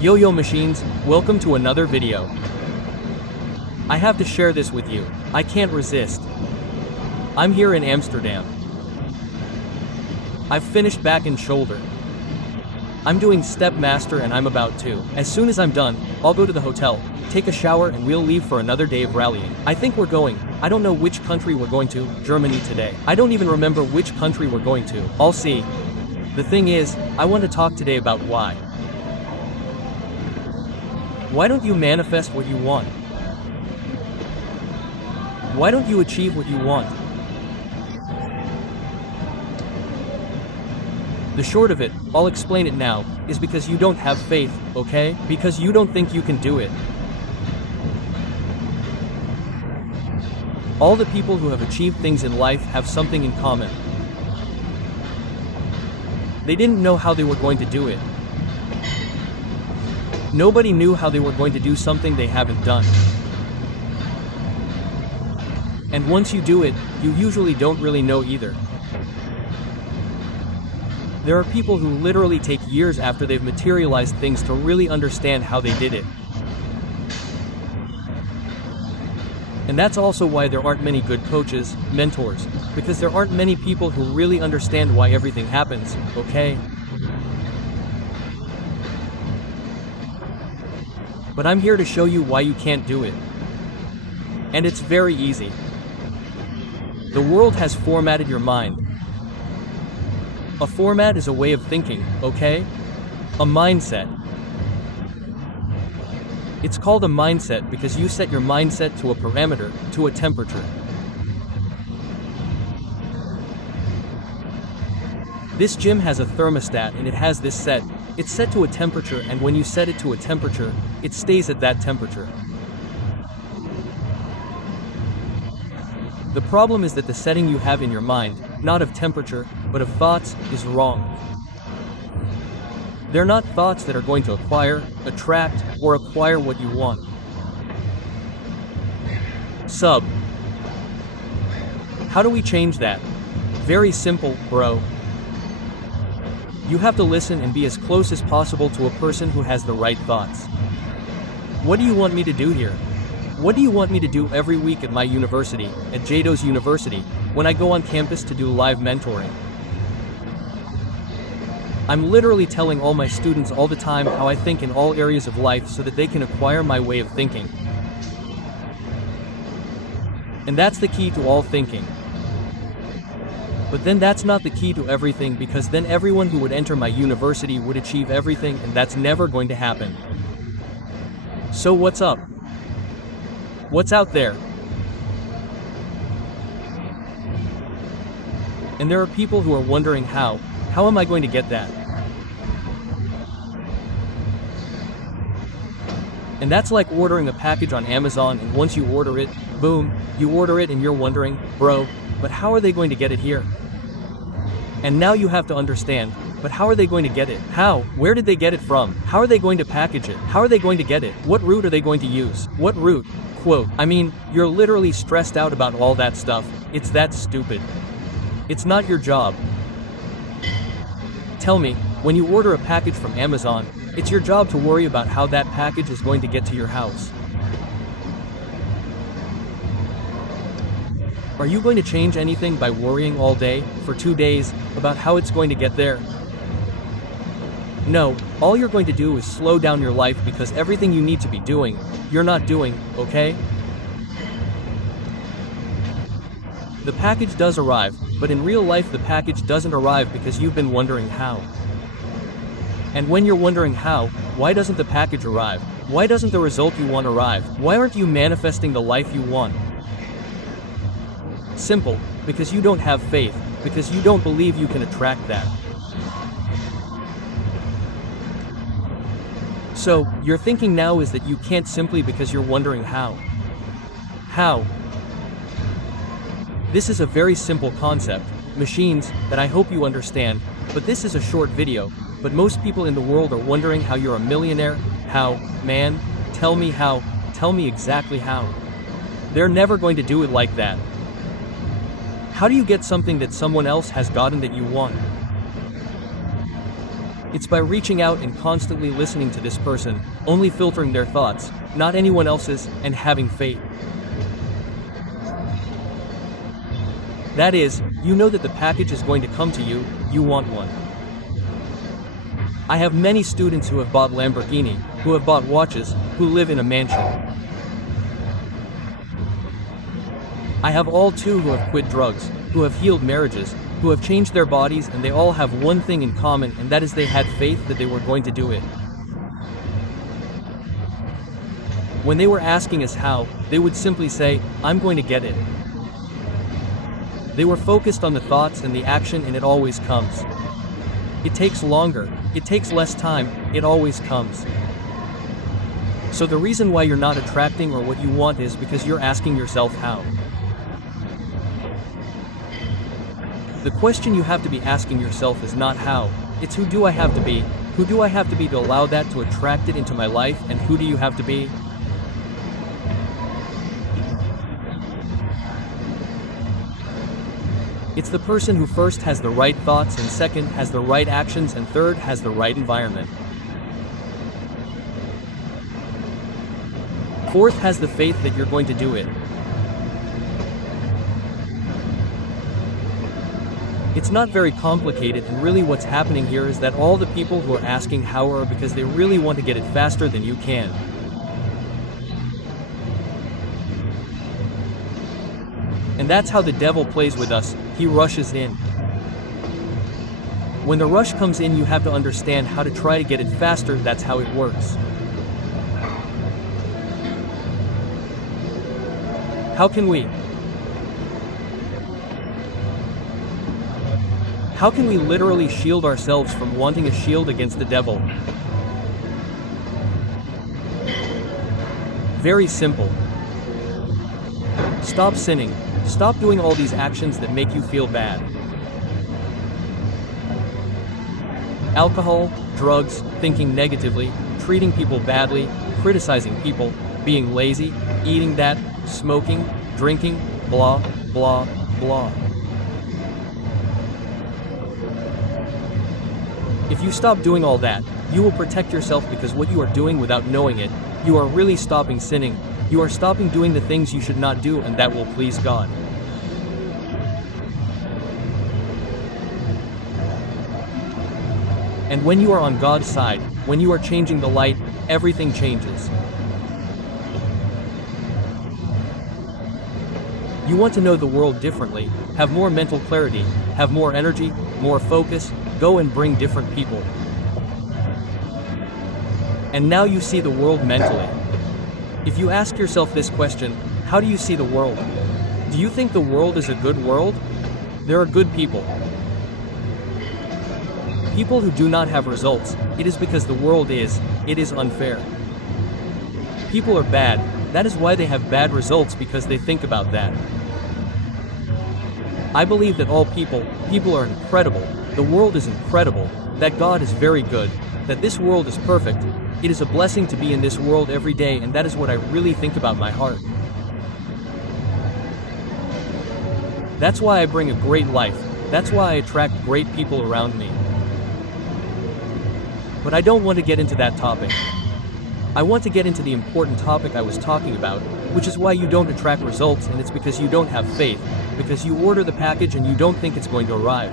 Yo machines, welcome to another video. I have to share this with you. I can't resist. I'm here in Amsterdam. I've finished back and shoulder. I'm doing step master and I'm about to. As soon as I'm done, I'll go to the hotel, take a shower and we'll leave for another day of rallying. I think we're going. I don't know which country we're going to, Germany today. I don't even remember which country we're going to. I'll see. The thing is, I want to talk today about why. Why don't you manifest what you want? Why don't you achieve what you want? The short of it, I'll explain it now, is because you don't have faith, okay? Because you don't think you can do it. All the people who have achieved things in life have something in common. They didn't know how they were going to do it. Nobody knew how they were going to do something they haven't done. And once you do it, you usually don't really know either. There are people who literally take years after they've materialized things to really understand how they did it. And that's also why there aren't many good coaches, mentors, because there aren't many people who really understand why everything happens, okay? But I'm here to show you why you can't do it. And it's very easy. The world has formatted your mind. A format is a way of thinking, okay? A mindset. It's called a mindset because you set your mindset to a parameter, to a temperature. This gym has a thermostat and it has this set. It's set to a temperature, and when you set it to a temperature, it stays at that temperature. The problem is that the setting you have in your mind, not of temperature, but of thoughts, is wrong. They're not thoughts that are going to attract, or acquire what you want. How do we change that? Very simple, bro. You have to listen and be as close as possible to a person who has the right thoughts. What do you want me to do here? What do you want me to do every week at my university, at Jado's University, when I go on campus to do live mentoring? I'm literally telling all my students all the time how I think in all areas of life so that they can acquire my way of thinking. And that's the key to all thinking. But then that's not the key to everything, because then everyone who would enter my university would achieve everything, and that's never going to happen. So what's up? What's out there? And there are people who are wondering how am I going to get that? And that's like ordering a package on Amazon, and once you order it, boom, you order it and you're wondering, bro, but how are they going to get it here? And now you have to understand, but how are they going to get it? How? Where did they get it from? How are they going to package it? How are they going to get it? What route are they going to use? What route? Quote, I mean, you're literally stressed out about all that stuff. It's that stupid. It's not your job. Tell me, when you order a package from Amazon, it's your job to worry about how that package is going to get to your house. Are you going to change anything by worrying all day, for 2 days, about how it's going to get there? No, all you're going to do is slow down your life, because everything you need to be doing, you're not doing, okay? The package does arrive, but in real life the package doesn't arrive because you've been wondering how. And when you're wondering how, why doesn't the package arrive? Why doesn't the result you want arrive? Why aren't you manifesting the life you want? Simple, because you don't have faith, because you don't believe you can attract that. So, your thinking now is that you can't simply because you're wondering how. How? This is a very simple concept, machines, that I hope you understand, but this is a short video, but most people in the world are wondering how you're a millionaire. How, man? Tell me how, tell me exactly how. They're never going to do it like that. How do you get something that someone else has gotten that you want? It's by reaching out and constantly listening to this person, only filtering their thoughts, not anyone else's, and having faith. That is, you know that the package is going to come to you, you want one. I have many students who have bought Lamborghini, who have bought watches, who live in a mansion. I have all too who have quit drugs, who have healed marriages, who have changed their bodies, and they all have one thing in common, and that is they had faith that they were going to do it. When they were asking us how, they would simply say, "I'm going to get it." They were focused on the thoughts and the action, and it always comes. It takes longer, it takes less time, it always comes. So the reason why you're not attracting or what you want is because you're asking yourself how. The question you have to be asking yourself is not how, it's who do I have to be? Who do I have to be to allow that to attract it into my life, and who do you have to be? It's the person who first has the right thoughts, and second has the right actions, and third has the right environment. Fourth has the faith that you're going to do it. It's not very complicated, and really what's happening here is that all the people who are asking how are because they really want to get it faster than you can. And that's how the devil plays with us, he rushes in. When the rush comes in, you have to understand how to try to get it faster, that's how it works. How can we literally shield ourselves from wanting a shield against the devil? Very simple. Stop sinning. Stop doing all these actions that make you feel bad. Alcohol, drugs, thinking negatively, treating people badly, criticizing people, being lazy, eating that, smoking, drinking, blah, blah, blah. If you stop doing all that, you will protect yourself, because what you are doing without knowing it, you are really stopping sinning. You are stopping doing the things you should not do, and that will please God. And when you are on God's side, when you are changing the light, everything changes. You want to know the world differently, have more mental clarity, have more energy, more focus, go and bring different people. And now you see the world mentally. If you ask yourself this question, how do you see the world? Do you think the world is a good world? There are good people. People who do not have results, it is because the world is unfair. People are bad, that is why they have bad results, because they think about that. I believe that all people are incredible, the world is incredible, that God is very good, that this world is perfect. It is a blessing to be in this world every day, and that is what I really think about my heart. That's why I bring a great life, that's why I attract great people around me. But I don't want to get into that topic. I want to get into the important topic I was talking about, which is why you don't attract results, and it's because you don't have faith, because you order the package and you don't think it's going to arrive.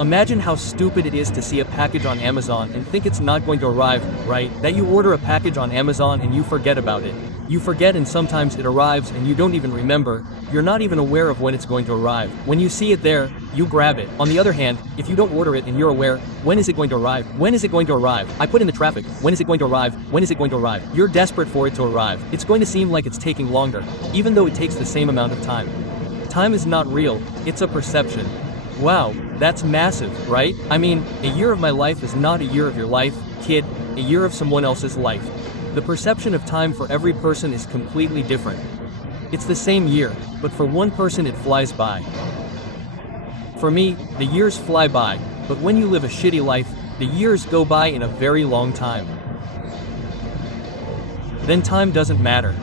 Imagine how stupid it is to see a package on Amazon and think it's not going to arrive, right? That you order a package on Amazon and you forget about it. You forget, and sometimes it arrives and you don't even remember. You're not even aware of when it's going to arrive. When you see it there, you grab it. On the other hand, if you don't order it and you're aware, when is it going to arrive? When is it going to arrive? I put in the traffic. When is it going to arrive? When is it going to arrive? You're desperate for it to arrive. It's going to seem like it's taking longer, even though it takes the same amount of time. Time is not real, it's a perception. Wow, that's massive, right? I mean, a year of my life is not a year of your life, kid, a year of someone else's life. The perception of time for every person is completely different. It's the same year, but for one person it flies by. For me, the years fly by, but when you live a shitty life, the years go by in a very long time. Then time doesn't matter.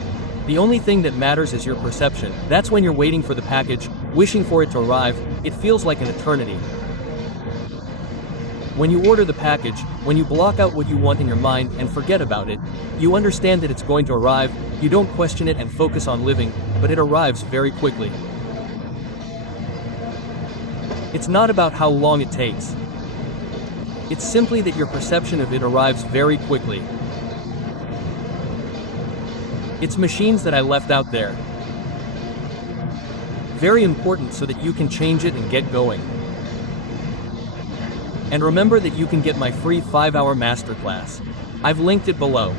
The only thing that matters is your perception. That's when you're waiting for the package, wishing for it to arrive, it feels like an eternity. When you order the package, when you block out what you want in your mind and forget about it, you understand that it's going to arrive, you don't question it and focus on living, but it arrives very quickly. It's not about how long it takes. It's simply that your perception of it arrives very quickly. It's machines that I left out there. Very important so that you can change it and get going. And remember that you can get my free 5-hour masterclass. I've linked it below.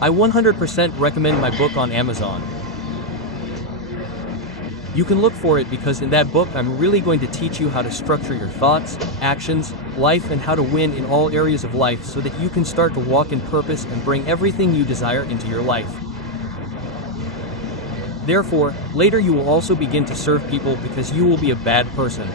I 100% recommend my book on Amazon. You can look for it because in that book I'm really going to teach you how to structure your thoughts, actions, life and how to win in all areas of life so that you can start to walk in purpose and bring everything you desire into your life. Therefore, later you will also begin to serve people because you will be a bad person.